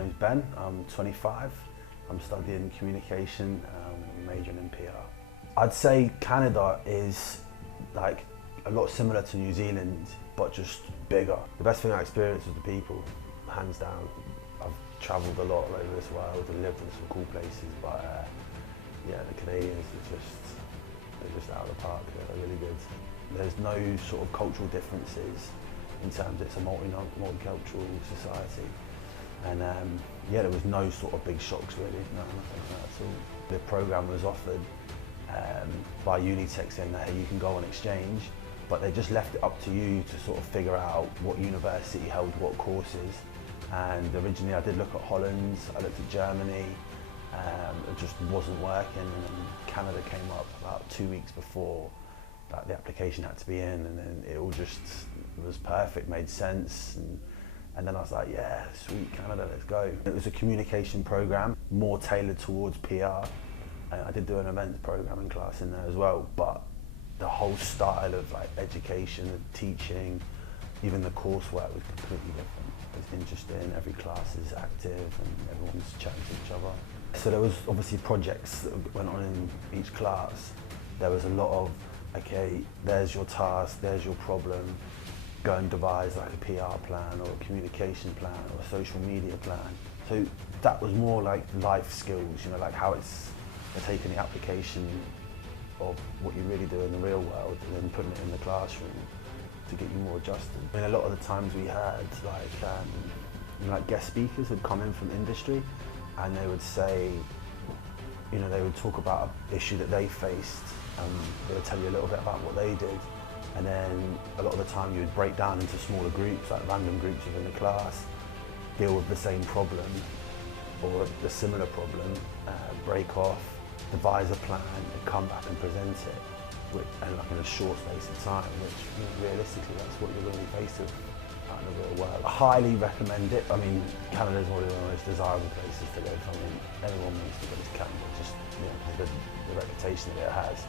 name's Ben, I'm 25. I'm studying communication, majoring in PR. I'd say Canada is like a lot similar to New Zealand, but just bigger. The best thing I experienced was the people, hands down. I've travelled a lot all over this world and lived in some cool places, but yeah, the Canadians they're just out of the park. They're really good. There's no sort of cultural differences in terms of it's a multicultural society. And yeah, there was no sort of big shocks really, nothing like that at all. The programme was offered by Unitec saying that hey, you can go on exchange, but they just left it up to you to sort of figure out what university held what courses. And originally I did look at Holland, I looked at Germany, it just wasn't working, and then Canada came up about 2 weeks before that the application had to be in, and then it all just was perfect, made sense. And then I was like, yeah, sweet, Canada, let's go. It was a communication program, more tailored towards PR. And I did do an events programming class in there as well, but the whole style of like education and teaching, even the coursework was completely different. It's interesting, every class is active and everyone's chatting to each other. So there was obviously projects that went on in each class. There was a lot of, okay, there's your task, there's your problem, go and devise like a PR plan or a communication plan or a social media plan. So that was more like life skills, you know, like how they're taking the application of what you really do in the real world and then putting it in the classroom to get you more adjusted. I mean, a lot of the times we had like guest speakers would come in from industry and they would say, you know, they would talk about an issue that they faced, they would tell you a little bit about what they did. And then a lot of the time you would break down into smaller groups, like random groups within the class, deal with the same problem or a similar problem, break off, devise a plan, and come back and present it, and like in a short space of time, which you know, realistically that's what you're really faced with out in the real world. I highly recommend it. I mean, Canada is one of the most desirable places to live. I mean, everyone wants to go to Canada, just you know, the reputation that it has.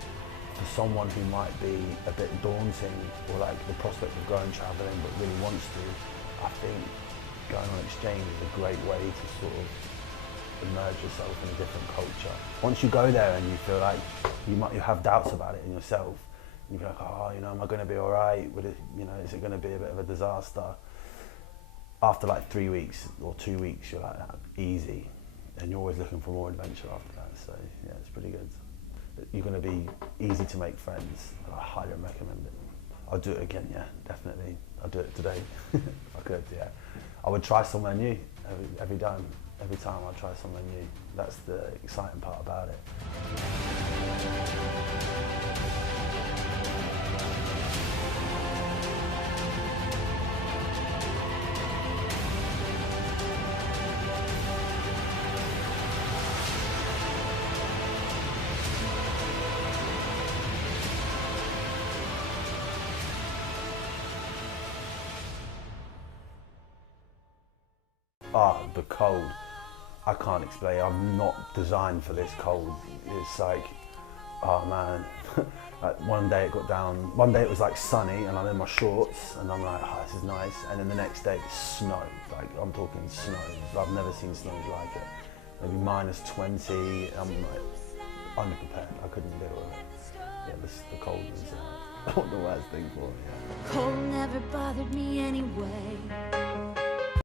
For someone who might be a bit daunting or like the prospect of going travelling but really wants to, I think going on exchange is a great way to sort of immerse yourself in a different culture. Once you go there and you feel like you have doubts about it in yourself, you feel like, oh, you know, am I going to be all right? You know, is it going to be a bit of a disaster? After like 3 weeks or 2 weeks, you're like, easy, and you're always looking for more adventure after that. So yeah, it's pretty good. You're going to be easy to make friends. I highly recommend it. I'll do it again, yeah, definitely. I'll do it today if I could, yeah. I would try somewhere new every time. Every time I'll try somewhere new. That's the exciting part about it. The cold. I can't explain. I'm not designed for this cold. It's like, oh man. Like one day it was like sunny and I'm in my shorts and I'm like, oh, this is nice. And then the next day it's snow. Like I'm talking snow. I've never seen snow like it. Maybe -20. I'm like underprepared. I couldn't deal with it. Yeah, the cold is the worst thing for me. Yeah. Cold never bothered me anyway.